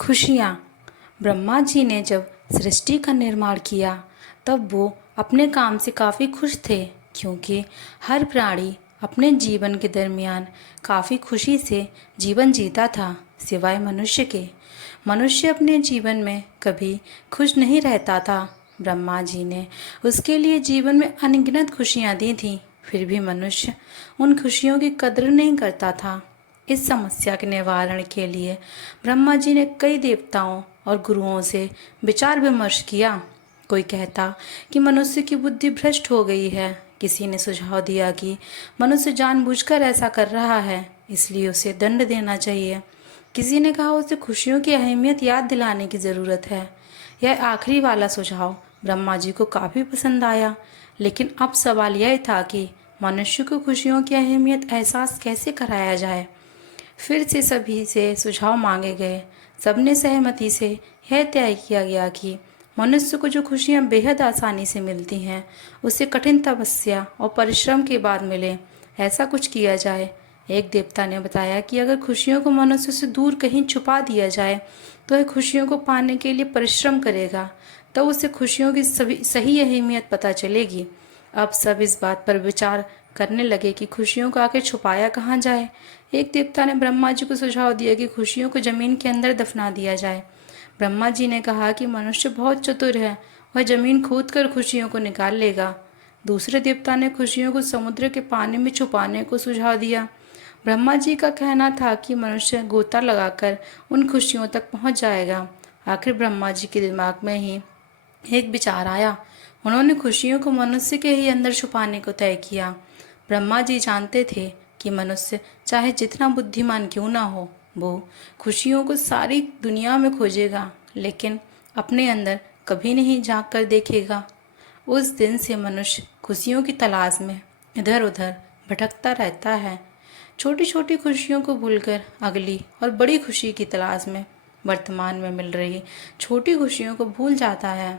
खुशियाँ। ब्रह्मा जी ने जब सृष्टि का निर्माण किया तब वो अपने काम से काफ़ी खुश थे, क्योंकि हर प्राणी अपने जीवन के दरमियान काफ़ी खुशी से जीवन जीता था, सिवाय मनुष्य के। मनुष्य अपने जीवन में कभी खुश नहीं रहता था। ब्रह्मा जी ने उसके लिए जीवन में अनगिनत खुशियाँ दी थीं, फिर भी मनुष्य उन खुशियों की कद्र नहीं करता था। इस समस्या के निवारण के लिए ब्रह्मा जी ने कई देवताओं और गुरुओं से विचार विमर्श किया। कोई कहता कि मनुष्य की बुद्धि भ्रष्ट हो गई है। किसी ने सुझाव दिया कि मनुष्य जानबूझकर ऐसा कर रहा है, इसलिए उसे दंड देना चाहिए। किसी ने कहा उसे खुशियों की अहमियत याद दिलाने की ज़रूरत है। यह आखिरी वाला सुझाव ब्रह्मा जी को काफ़ी पसंद आया, लेकिन अब सवाल यह था कि मनुष्य को खुशियों की अहमियत एहसास कैसे कराया जाए। फिर से सभी से सुझाव मांगे गए। सबने सहमति से यह तय किया गया कि मनुष्य को जो खुशियाँ बेहद आसानी से मिलती हैं, उसे कठिन तपस्या और परिश्रम के बाद मिले, ऐसा कुछ किया जाए। एक देवता ने बताया कि अगर खुशियों को मनुष्य से दूर कहीं छुपा दिया जाए तो वह खुशियों को पाने के लिए परिश्रम करेगा, तो उसे खुशियों की सही अहमियत पता चलेगी। अब सब इस बात पर विचार करने लगे कि खुशियों को आखिर छुपाया कहाँ जाए। एक देवता ने ब्रह्मा जी को सुझाव दिया कि खुशियों को जमीन के अंदर दफना दिया जाए। ब्रह्मा जी ने कहा कि मनुष्य बहुत चतुर है, वह जमीन खोद कर खुशियों को निकाल लेगा। दूसरे देवता ने खुशियों को समुद्र के पानी में छुपाने को सुझाव दिया। ब्रह्मा जी का कहना था कि मनुष्य गोता लगाकर उन खुशियों तक पहुंच जाएगा। आखिर ब्रह्मा जी के दिमाग में ही एक विचार आया। उन्होंने खुशियों को मनुष्य के ही अंदर छुपाने को तय किया। ब्रह्मा जी जानते थे कि मनुष्य चाहे जितना बुद्धिमान क्यों ना हो, वो खुशियों को सारी दुनिया में खोजेगा, लेकिन अपने अंदर कभी नहीं झांक कर देखेगा। उस दिन से मनुष्य खुशियों की तलाश में इधर उधर भटकता रहता है, छोटी छोटी खुशियों को भूलकर अगली और बड़ी खुशी की तलाश में वर्तमान में मिल रही छोटी खुशियों को भूल जाता है।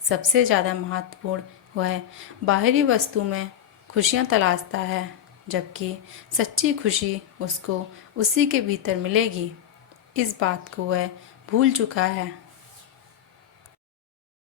सबसे ज़्यादा महत्वपूर्ण वह बाहरी वस्तु में खुशियाँ तलाशता है, जबकि सच्ची खुशी उसको उसी के भीतर मिलेगी। इस बात को वह भूल चुका है।